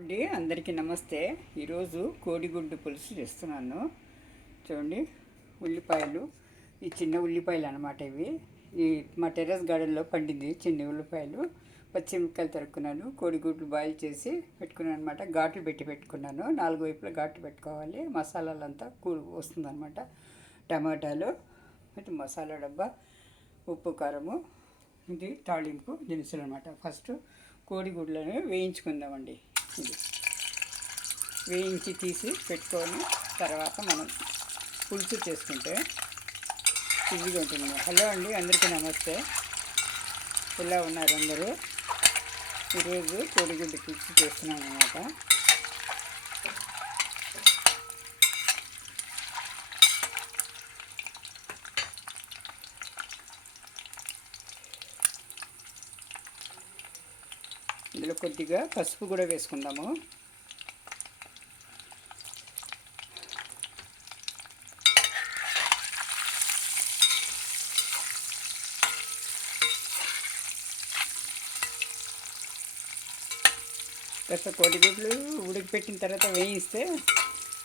అండి అందరికీ నమస్తే. ఈరోజు కోడిగుడ్డు పులుసు చేస్తున్నాను. చూడండి, ఉల్లిపాయలు, ఈ చిన్న ఉల్లిపాయలు అన్నమాట. ఇవి మా టెర్రస్ గార్డెన్లో పండింది చిన్న ఉల్లిపాయలు. పచ్చిమిరపకాయలు తరుక్కున్నాను, కోడిగుడ్లు బాయిల్ చేసి పెట్టుకున్నాను అనమాట. ఘాట్లు పెట్టుకున్నాను. 4 వైపులా ఘాట్లు పెట్టుకోవాలి. మసాలాలంతా వస్తుంది అనమాట. టమాటాలు, అయితే మసాలా డబ్బా, ఉప్పు, కారము, ఇది తాళింపు దినుసులు అనమాట. ఫస్ట్ కోడిగుడ్లను వేయించుకుందామండి. ఇది వేయించి తీసి పెట్టుకొని తర్వాత మనం పులుసు చేసుకుంటే ఈజీగా ఉంటుంది. హలో అండి, అందరికీ నమస్తే. ఇలా ఉన్నారు అందరూ? ఈరోజు కోడిగుడ్డు పులుసు చేస్తున్నాం అన్నమాట. ఇందులో కొద్దిగా పసుపు కూడా వేసుకుందాము. కాస్త కోడిగుడ్లు ఉడికిపెట్టిన తర్వాత వేయిస్తే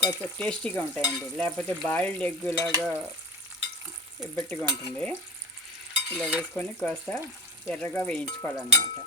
కాస్త టేస్టీగా ఉంటాయండి. లేకపోతే బాయిల్డ్ ఎగ్ లాగా ఎబ్బెట్టుగా ఉంటుంది. ఇలా వేసుకొని కాస్త ఎర్రగా వేయించుకోవాలన్నమాట.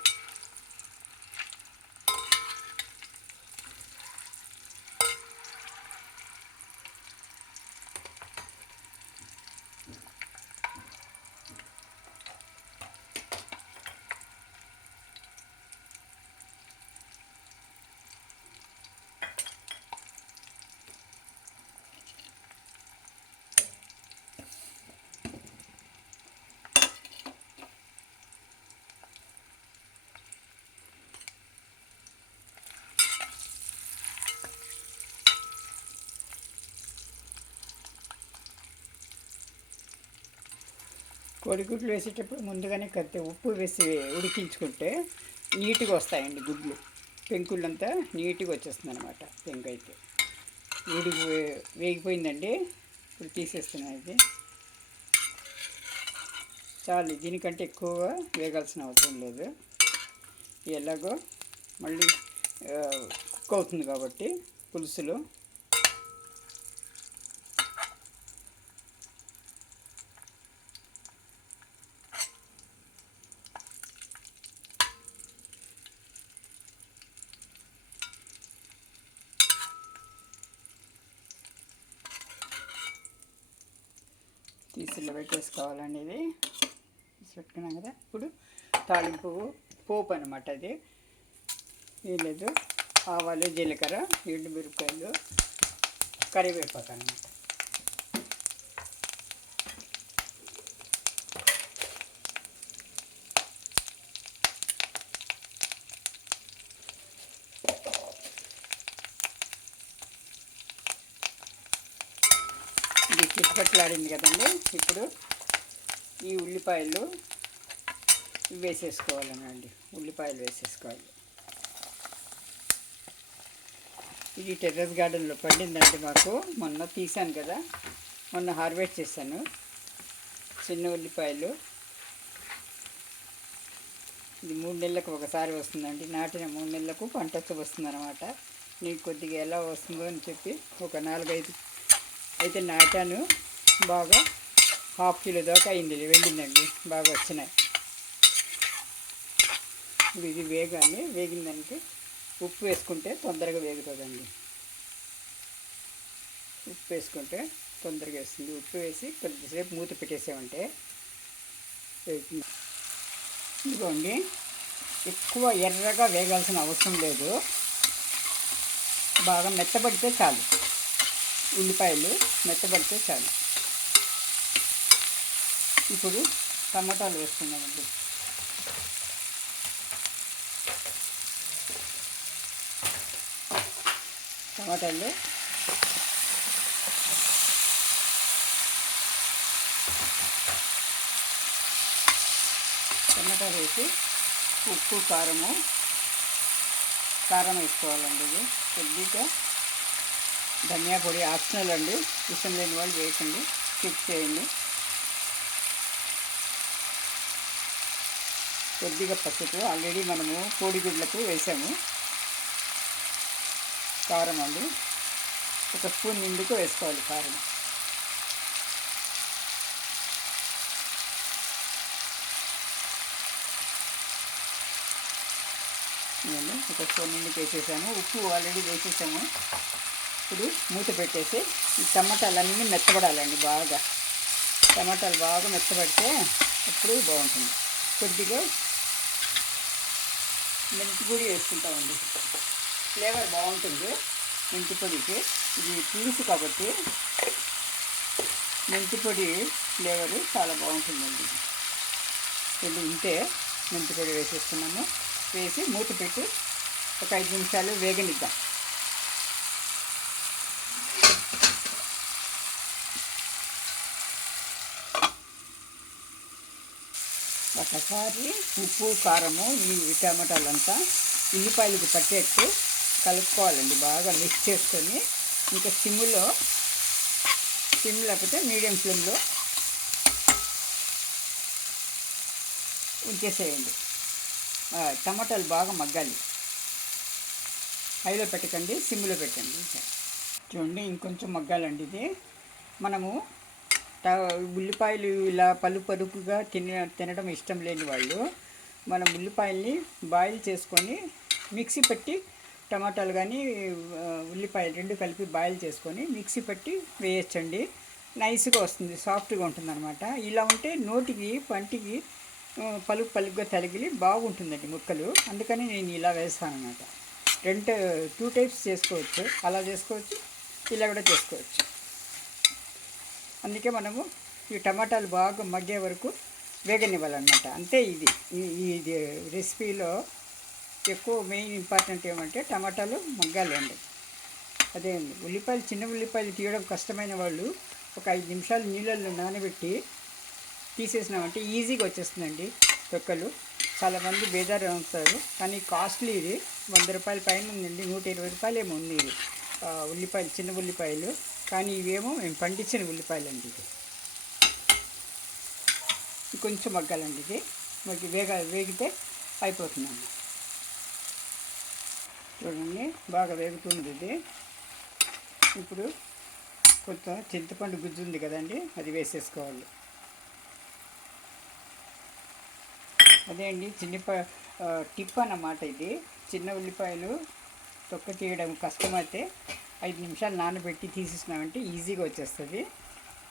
కోడిగుడ్లు వేసేటప్పుడు ముందుగానే ఉప్పు వేసి ఉడికించుకుంటే నీట్గా వస్తాయండి గుడ్లు. పెంకులంతా నీట్గా వచ్చేస్తుంది అనమాట. పెంకు అయితే వేగిపోయిందండి. ఇప్పుడు తీసేస్తున్నాను. ఇది చాలు, దీనికంటే ఎక్కువగా వేగాల్సిన అవసరం లేదు. ఎలాగో మళ్ళీ కుక్ అవుతుంది కాబట్టి పులుసులో తీసిలో పెట్టేసుకోవాలండి. ఇది తీసి పెట్టుకున్నాం కదా. ఇప్పుడు తాలింపు పోపు అనమాట. అది ఏం లేదు, ఆవాలు, జీలకర్ర, ఎండుమిరపకాయలు, కరివేపాకు అనమాట. ఇది చిట్టుపట్లాడింది కదండి. ఇప్పుడు ఈ ఉల్లిపాయలు వేసేసుకోవాలనండి. ఉల్లిపాయలు వేసేసుకోవాలి. ఇది టెర్రస్ గార్డెన్లో పండిందండి మాకు. మొన్న తీసాను కదా, మొన్న హార్వెస్ట్ చేశాను. చిన్న ఉల్లిపాయలు ఇది 3 నెలలకు ఒకసారి వస్తుందండి. నాటిన 3 నెలలకు పంట వస్తుంది అనమాట. నీకు కొద్దిగా ఎలా వస్తుందో అని చెప్పి ఒక 4-5 అయితే నాటాను. బాగా 1/2 కిలో దాకా అయింది, వెళ్ళిందండి. బాగా వచ్చినాయి. ఇది వేగాలి. వేగిందానికి ఉప్పు వేసుకుంటే తొందరగా వేగుతుందండి. ఉప్పు వేసుకుంటే తొందరగా వేస్తుంది. ఉప్పు వేసి కొద్దిసేపు మూత పెట్టేసామంటే వేగుతుంది. ఇదిగోండి, ఎక్కువ ఎర్రగా వేగాల్సిన అవసరం లేదు. బాగా మెత్తబడితే చాలు. ఉల్లిపాయలు మెత్తబడితే చాలు. ఇప్పుడు టమాటాలు వేసుకుందామండి. టమాటాలు వేసి ఉప్పు, కారం వేసుకోవాలండి. ఇది కొద్దిగా ధనియా పొడి ఆప్షనల్ అండి. ఇష్టం లేని వాళ్ళు వేయకండి, స్కిప్ చేయండి. కొద్దిగా పసుపు ఆల్రెడీ మనము కోడిగుడ్లకు వేసాము. కారం అండి, ఒక స్పూన్ నిండుకు వేసుకోవాలి కారం. నేను ఒక స్పూన్ నిండుకు వేసేసాను. ఉప్పు ఆల్రెడీ వేసేసాము. ఇప్పుడు మూత పెట్టేసి ఈ టమాటాలన్నీ మెత్తబడాలండి బాగా. టమాటాలు బాగా మెత్తబడితే అప్పుడు బాగుంటుంది. కొద్దిగా మెంతి పొడి వేసుకుంటామండి, ఫ్లేవర్ బాగుంటుంది మెంతి పొడికి. ఇది పులుసు కాబట్టి మెంతి పొడి ఫ్లేవరు చాలా బాగుంటుందండి. ఇది ఉంటే మెంతి పొడి వేసేస్తున్నాము. వేసి మూత పెట్టి ఒక 5 నిమిషాలు వేగనిద్దాం. ఒకసారి ఉప్పు కారము ఈ టమాటాలంతా ఉల్లిపాయలకు పట్టేట్టు కలుపుకోవాలండి. బాగా మిక్స్ చేసుకొని ఇంకా సిమ్ లేకపోతే మీడియం ఫ్లేమ్లో ఉంచేసేయండి. టమాటాలు బాగా మగ్గాలి. హైలో పెట్టకండి, సిమ్లో పెట్టండి. చూడండి ఇంకొంచెం మగ్గాలండి ఇది. మనము ఉల్లిపాయలు ఇలా పలుపుగా తినడం ఇష్టం లేని వాళ్ళు మనం ఉల్లిపాయల్ని బాయిల్ చేసుకొని మిక్సీ పట్టి, టమాటాలు కానీ ఉల్లిపాయలు రెండు కలిపి బాయిల్ చేసుకొని మిక్సీ పట్టి వేయచ్చండి. నైస్గా వస్తుంది, సాఫ్ట్గా ఉంటుంది అనమాట. ఇలా ఉంటే నోటికి పంటికి పలుపుగా తగిలి బాగుంటుందండి ముక్కలు. అందుకని నేను ఇలా వేస్తాను అనమాట. 2 టైప్స్ చేసుకోవచ్చు, అలా చేసుకోవచ్చు, ఇలా కూడా చేసుకోవచ్చు. అందుకే మనము ఈ టమాటాలు బాగా మగ్గే వరకు వేగనివ్వాలన్నమాట. అంతే. ఇది రెసిపీలో ఎక్కువ మెయిన్ ఇంపార్టెంట్ ఏమంటే టమాటాలు మగ్గాలి అండి. అదే అండి, చిన్న ఉల్లిపాయలు తీయడం కష్టమైన వాళ్ళు ఒక 5 నిమిషాలు నీళ్ళల్లో నానబెట్టి తీసేసినామంటే ఈజీగా వచ్చేస్తుందండి తొక్కలు. చాలామంది బేజారు అవుతారు, కానీ కాస్ట్లీ ఇది. 100 రూపాయల పైన ఉందండి, 120 రూపాయలు ఏమో ఉంది ఇది ఉల్లిపాయలు, చిన్న ఉల్లిపాయలు. కానీ ఇవేమో మేము పండించిన ఉల్లిపాయలు అండి. ఇది కొంచెం మగ్గాలండి. ఇది వేగితే అయిపోతుందండి. చూడండి బాగా వేగుతుంది ఇది. ఇప్పుడు కొంచెం చింతపండు గుజ్జు ఉంది కదండి, అది వేసేసుకోవాలి. అదే అండి టిప్ అన్నమాట ఇది. చిన్న ఉల్లిపాయలు తొక్క తీయడం కష్టమైతే 5 నిమిషాలు నానబెట్టి తీసేసినామంటే ఈజీగా వచ్చేస్తుంది.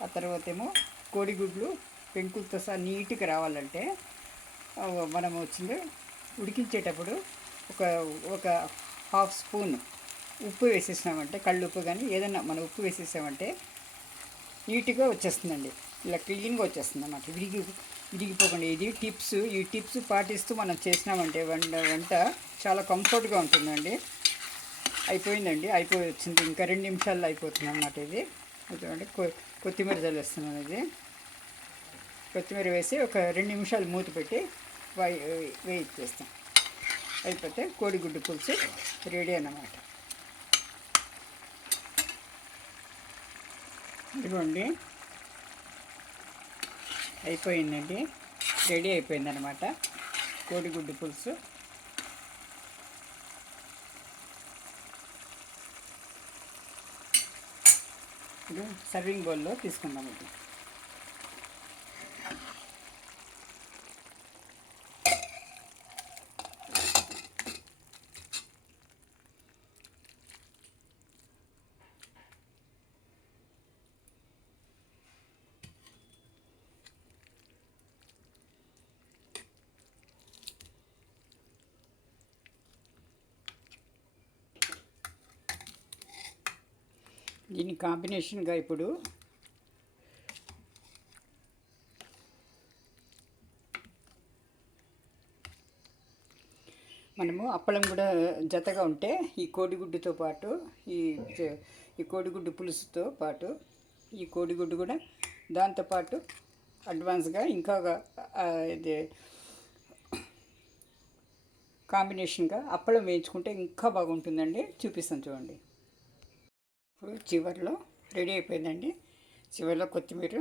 ఆ తర్వాత ఏమో కోడిగుడ్లు పెంకులతో సహా నీట్గా రావాలంటే మనం ఉడికించేటప్పుడు ఒక 1/2 స్పూన్ ఉప్పు వేసేసినామంటే, కళ్ళు ఉప్పు కానీ ఏదైనా మనం ఉప్పు వేసేసామంటే నీట్గా వచ్చేస్తుందండి. ఇలా క్లీన్గా వచ్చేస్తుంది అన్నమాట, విరిగిపోకుండా. ఈ టిప్స్ పాటిస్తూ మనం చేసినామంటే వంట చాలా కంఫర్ట్గా ఉంటుందండి. అయిపోయిందండి, వచ్చింది. ఇంకా 2 నిమిషాల్లో అయిపోతుంది అన్నమాట ఇది. చూడండి కొత్తిమీర చల్లేస్తున్నాను. ఇది కొత్తిమీర వేసి ఒక 2 నిమిషాలు మూత పెట్టి వేయించేస్తాం. అయిపోతే కోడిగుడ్డు పులుసు రెడీ అన్నమాట. ఇదిగోండి అయిపోయిందండి, రెడీ అయిపోయిందనమాట కోడిగుడ్డు పులుసు. ఇది సర్వింగ్ బౌల్లో తీసుకుందాం. ఇది దీని కాంబినేషన్గా ఇప్పుడు మనము అప్పడం కూడా జతగా ఉంటే ఈ కోడిగుడ్డుతో పాటు ఈ కోడిగుడ్డు పులుసుతో పాటు ఈ కోడిగుడ్డు కూడా దాంతోపాటు అడ్వాన్స్గా ఇంకా ఇది కాంబినేషన్గా అప్పడం వేయించుకుంటే ఇంకా బాగుంటుందండి. చూపిస్తాను చూడండి. ఇప్పుడు చివరిలో రెడీ అయిపోయిందండి. చివరిలో కొత్తిమీర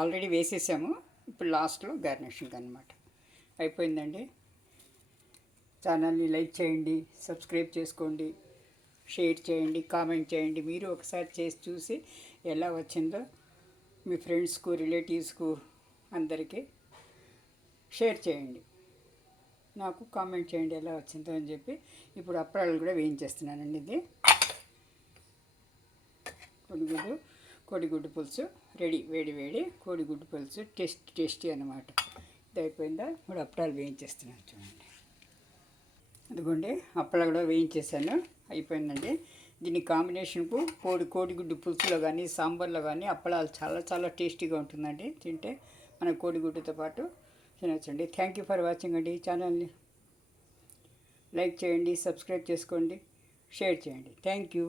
ఆల్రెడీ వేసేసాము. ఇప్పుడు లాస్ట్లో గార్నిషింగ్ అనమాట. అయిపోయిందండి. ఛానల్ని లైక్ చేయండి, సబ్స్క్రైబ్ చేసుకోండి, షేర్ చేయండి, కామెంట్ చేయండి. మీరు ఒకసారి చేసి చూసి ఎలా వచ్చిందో మీ ఫ్రెండ్స్కు, రిలేటివ్స్కు అందరికీ షేర్ చేయండి. నాకు కామెంట్ చేయండి ఎలా వచ్చిందో అని చెప్పి. ఇప్పుడు అప్పడాలు కూడా వేయించేస్తున్నానండి. ఇది కోడిగుడ్డు పులుసు రెడీ. వేడి వేడి కోడిగుడ్డు పులుసు టేస్టీ అన్నమాట. ఇది అయిపోయిందా? ఇప్పుడు అప్పడాలు వేయించేస్తున్నాను చూడండి. అదిగోండి అప్పడాలు కూడా వేయించేసాను, అయిపోయిందండి. దీని కాంబినేషన్కు కోడిగుడ్డు పులుసులో కానీ సాంబార్లో కానీ అప్పడాలు చాలా చాలా టేస్టీగా ఉంటుందండి. తింటే మన కోడిగుడ్డుతో పాటు తినొచ్చండి. థ్యాంక్ యూ ఫర్ వాచింగ్ అండి. ఛానల్ని లైక్ చేయండి, సబ్స్క్రైబ్ చేసుకోండి, షేర్ చేయండి. Thank you.